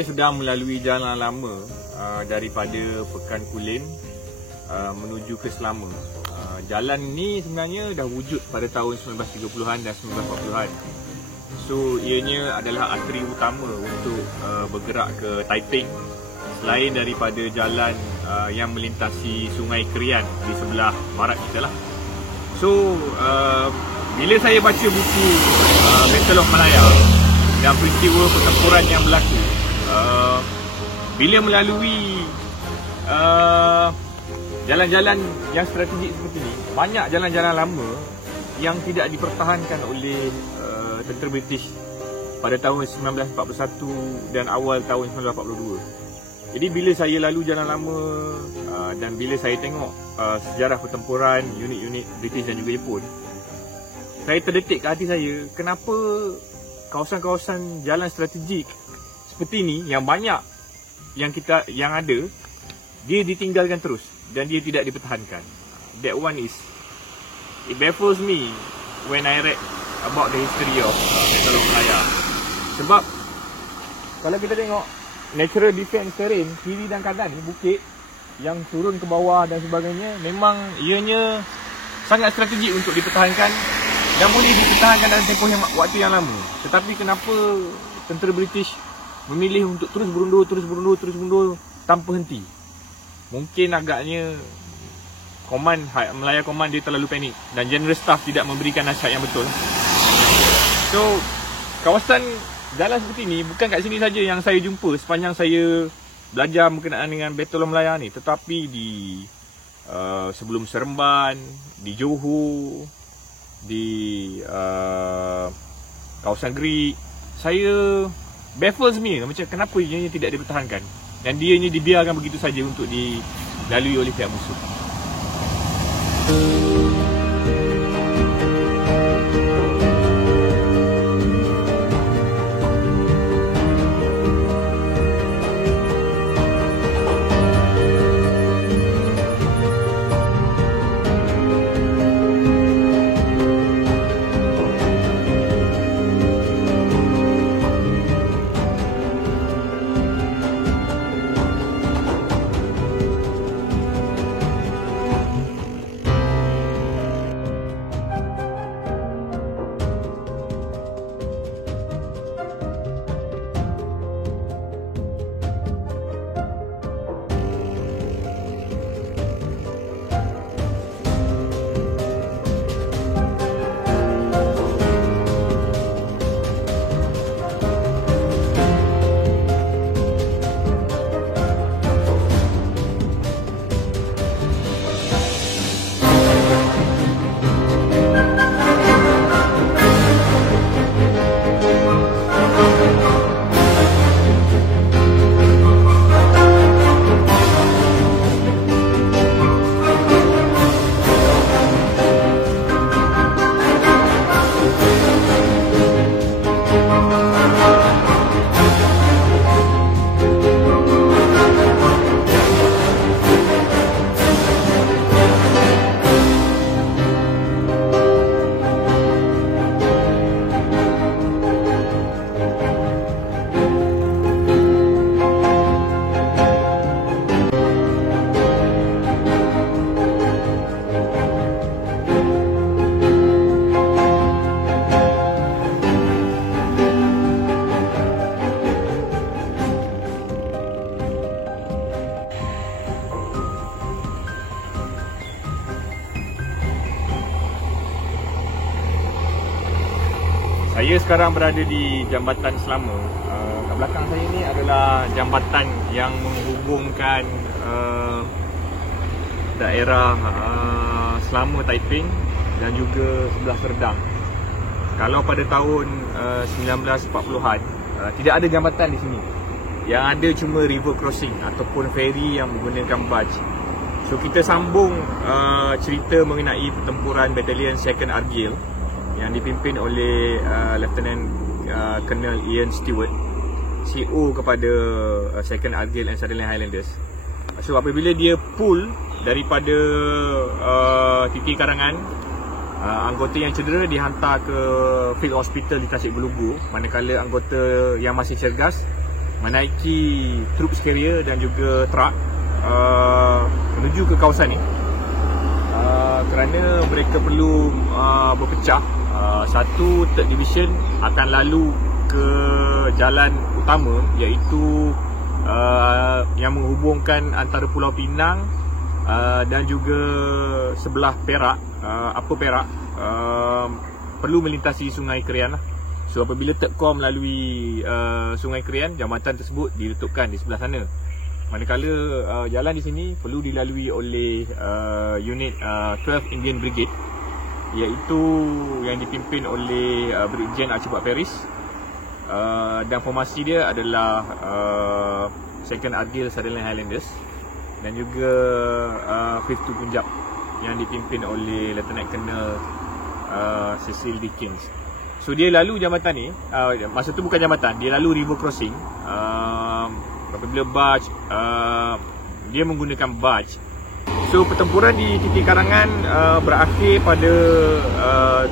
Saya sedang melalui jalan lama daripada Pekan Kulin menuju ke Selama. Jalan ni sebenarnya dah wujud pada tahun 1930-an dan 1940-an. So ianya adalah arteri utama untuk bergerak ke Taiping, selain daripada jalan yang melintasi Sungai Krian di sebelah barat kita lah. So bila saya baca buku Battle of Malaya dan peristiwa pertempuran yang berlaku, bila melalui jalan-jalan yang strategik seperti ini, banyak jalan-jalan lama yang tidak dipertahankan oleh tentera British pada tahun 1941 dan awal tahun 1942. Jadi bila saya lalu jalan lama dan bila saya tengok sejarah pertempuran unit-unit British dan juga Jepun, saya terdetik ke hati saya, kenapa kawasan-kawasan jalan strategik seperti ini yang banyak yang ada, dia ditinggalkan terus dan dia tidak dipertahankan. That one is, it baffles me when I read about the history of Battle of Malaya. Sebab kalau kita tengok natural defense terrain kiri dan kanan ni, bukit yang turun ke bawah dan sebagainya, memang ianya sangat strategik untuk dipertahankan dan boleh dipertahankan dalam tempoh waktu yang lama. Tetapi kenapa tentera British memilih untuk terus berundur tanpa henti? Mungkin agaknya Malaya Command dia terlalu panik dan General Staff tidak memberikan nasihat yang betul. So kawasan jalan seperti ni bukan kat sini saja yang saya jumpa sepanjang saya belajar berkenaan dengan Battle of Malaya ni, tetapi di sebelum Seremban, di Johor, di kawasan Greek, saya baffles me macam kenapa ianya tidak dipertahankan dan dia dibiarkan begitu saja untuk dilalui oleh pihak musuh. Saya sekarang berada di Jambatan Selama. Kat belakang saya ni adalah jambatan yang menghubungkan daerah Selama Taiping dan juga sebelah Serdang. Kalau pada tahun 1940-an tidak ada jambatan di sini. Yang ada cuma river crossing ataupun ferry yang menggunakan barge. So kita sambung cerita mengenai pertempuran Batalion 2nd Argyll yang dipimpin oleh Lieutenant Colonel Ian Stewart, CO kepada 2nd Argyll and Sutherland Highlanders. So apabila dia pull daripada titik Karangan, anggota yang cedera dihantar ke Field Hospital di Tasik Belugu, manakala anggota yang masih cergas menaiki troops carrier dan juga truck menuju ke kawasan ni, kerana mereka perlu berpecah. Satu third division akan lalu ke jalan utama, iaitu yang menghubungkan antara Pulau Pinang dan juga sebelah Perak, Upper Perak, perlu melintasi Sungai Krian lah. So apabila TEPCOM melalui Sungai Krian, jambatan tersebut diletupkan di sebelah sana. Manakala jalan di sini perlu dilalui oleh unit 12 Indian Brigade, iaitu yang dipimpin oleh Brigjen Archibald Paris, dan formasi dia adalah 2nd Argyll Sutherland Highlanders, dan juga 5th Punjab yang dipimpin oleh Lieutenant Colonel Cecil Dickens. So dia lalu jambatan ni, masa tu bukan jambatan, dia lalu river crossing. Apabila barge, dia menggunakan barge. So pertempuran di titik Karangan berakhir pada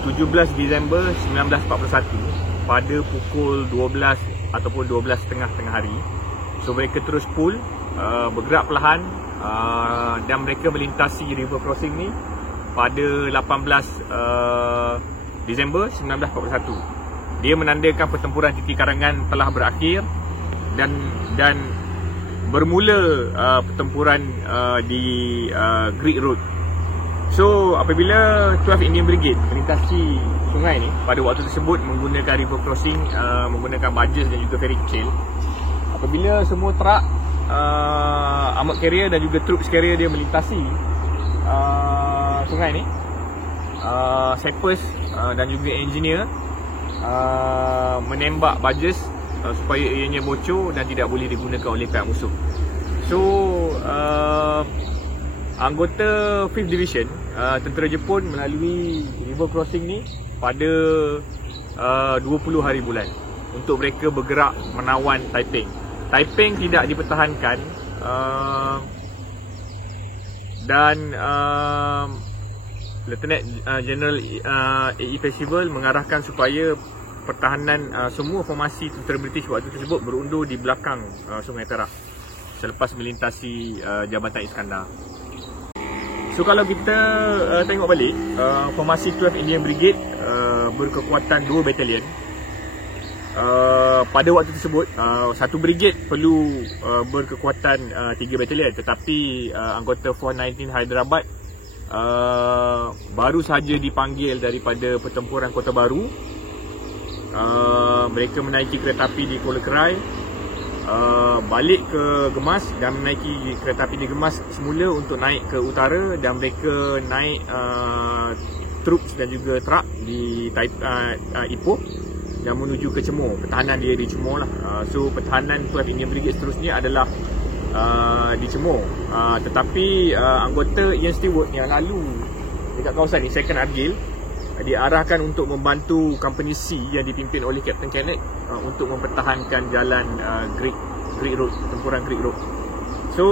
17 Disember 1941 pada pukul 12 ataupun 12.30 tengah hari. So mereka terus pull, bergerak perlahan, dan mereka melintasi river crossing ni pada 18 Disember 1941. Dia menandakan pertempuran titik Karangan telah berakhir dan bermula pertempuran di Great Road. So apabila 12 Indian Brigade melintasi sungai ni pada waktu tersebut menggunakan river crossing, menggunakan barges dan juga ferry kecil, apabila semua truck, armored carrier dan juga troops carrier dia melintasi sungai ni, sappers dan juga engineer menembak barges supaya ianya bocor dan tidak boleh digunakan oleh pihak musuh. So anggota 5th Division, tentera Jepun melalui river crossing ni pada 20 hari bulan untuk mereka bergerak menawan Taiping. Taiping tidak dipertahankan, dan Lieutenant General A.E. Percival mengarahkan supaya pertahanan semua formasi tentera British waktu tersebut berundur di belakang Sungai Perak selepas melintasi Jambatan Iskandar. So kalau kita tengok balik, formasi 12 Indian Brigade berkekuatan 2 batalion. Pada waktu tersebut, satu brigade perlu berkekuatan 3 batalion, tetapi anggota 419 Hyderabad baru sahaja dipanggil daripada pertempuran Kota Baru. Mereka menaiki kereta api di Kuala Kerai, balik ke Gemas dan menaiki kereta api di Gemas semula untuk naik ke utara, dan mereka naik troops dan juga truck di Ipoh dan menuju ke Cemor. Pertahanan dia di Cemor lah. So pertahanan 12 Indian Brigade seterusnya adalah di Cemor, tetapi anggota Ian Stewart yang lalu dekat kawasan ni, 2nd Argyll, diarahkan untuk membantu Company C yang dipimpin oleh Captain Kenneth untuk mempertahankan jalan Great Road, pertempuran Great Road. So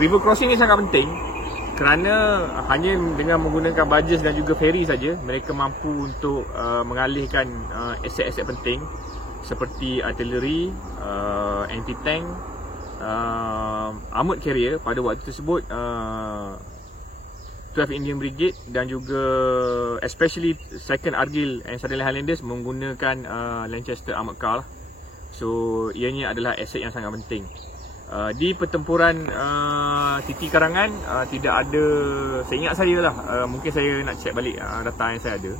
river crossing ni sangat penting kerana hanya dengan menggunakan barges dan juga ferry saja mereka mampu untuk mengalihkan aset-aset penting seperti artillery, anti-tank, armored carrier. Pada waktu tersebut 12 Indian Brigade dan juga especially 2nd Argyll and Sutherland Highlanders menggunakan Lanchester armored car. So ianya adalah aset yang sangat penting. Di pertempuran titik Karangan tidak ada, seingat saya lah, mungkin saya nak check balik data yang saya ada,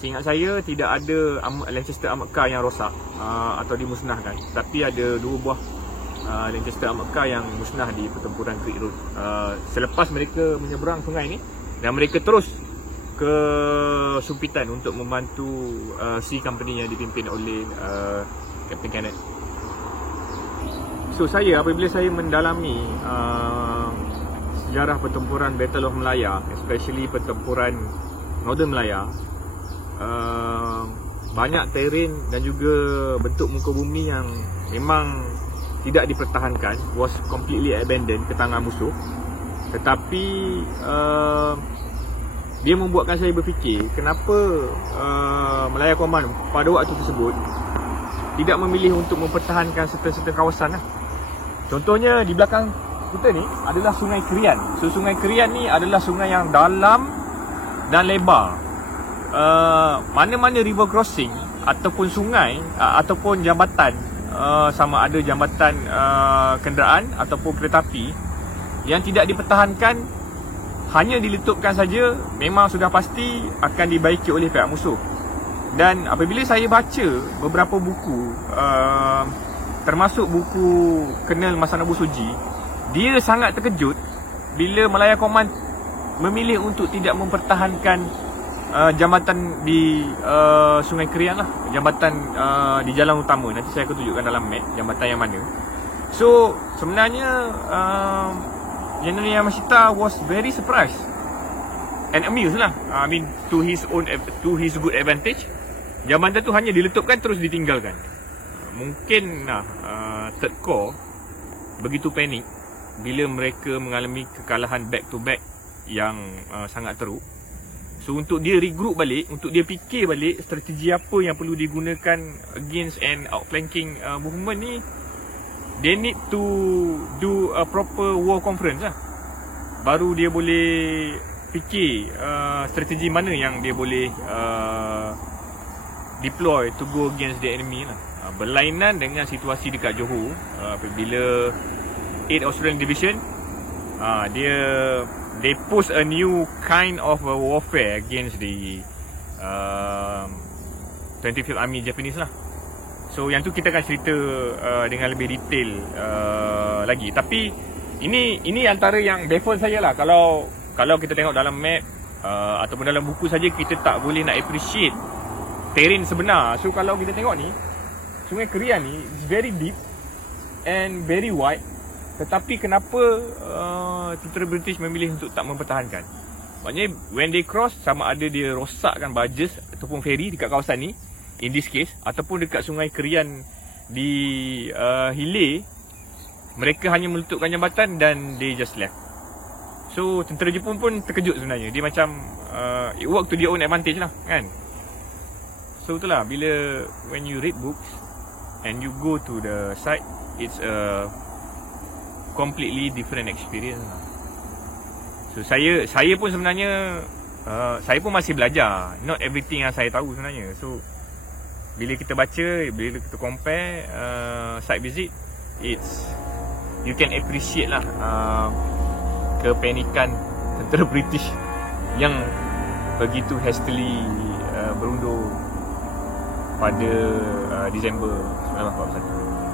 seingat saya tidak ada Lanchester armored car yang rosak atau dimusnahkan, tapi ada 2 buah Lanchester armored car yang musnah di pertempuran Great Road selepas mereka menyeberang sungai ni, dan mereka terus ke Sumpitan untuk membantu C Company yang dipimpin oleh Captain Kenneth. So saya, apabila saya mendalami sejarah pertempuran Battle of Malaya, especially pertempuran Northern Malaya, banyak terrain dan juga bentuk muka bumi yang memang tidak dipertahankan, was completely abandoned ke tangan musuh. Tetapi dia membuatkan saya berfikir kenapa Malaya Command pada waktu tersebut tidak memilih untuk mempertahankan serta-serta kawasan lah. Contohnya di belakang kita ni adalah Sungai Kerian. So Sungai Kerian ni adalah sungai yang dalam dan lebar. Mana-mana river crossing ataupun sungai ataupun jambatan, sama ada jambatan kenderaan ataupun kereta api yang tidak dipertahankan, hanya diletupkan saja, memang sudah pasti akan dibaiki oleh pihak musuh. Dan apabila saya baca beberapa buku, termasuk buku Colonel Masanobu Shoji, dia sangat terkejut bila Malaya Command memilih untuk tidak mempertahankan jambatan di Sungai Kerian lah, jambatan di jalan utama. Nanti saya akan tunjukkan dalam map jambatan yang mana. So sebenarnya General Yamashita was very surprised and amused lah. I mean to his good advantage, jambatan tu hanya diletupkan terus ditinggalkan. Mungkin Third Corps begitu panik bila mereka mengalami kekalahan back to back yang sangat teruk. So untuk dia regroup balik, untuk dia fikir balik strategi apa yang perlu digunakan against an outflanking movement ni, they need to do a proper war conference lah. Baru dia boleh fikir strategi mana yang dia boleh deploy to go against the enemy lah. Berlainan dengan situasi dekat Johor, apabila 8 Australian Division they pose a new kind of warfare against the 25th Army Japanese lah. So yang tu kita akan cerita dengan lebih detail lagi. Tapi ini antara yang baffle saya lah. Kalau kita tengok dalam map ataupun dalam buku saja, kita tak boleh nak appreciate terrain sebenar. So kalau kita tengok ni, Sungai Kerian ni is very deep and very wide. Tetapi kenapa tentera British memilih untuk tak mempertahankan? Maknanya when they cross, sama ada dia rosakkan barges ataupun ferry dekat kawasan ni, in this case, ataupun dekat Sungai Kerian di Hile, mereka hanya meletupkan jambatan dan they just left. So tentera Jepun pun terkejut sebenarnya. Dia macam it work to their own advantage lah, kan? So itulah, bila when you read books and you go to the site, it's a completely different experience. So saya pun sebenarnya saya pun masih belajar. Not everything yang saya tahu sebenarnya. So bila kita baca, bila kita compare site visit, you can appreciate lah kepanikan tentera British yang begitu hastily berundur pada Disember 1941.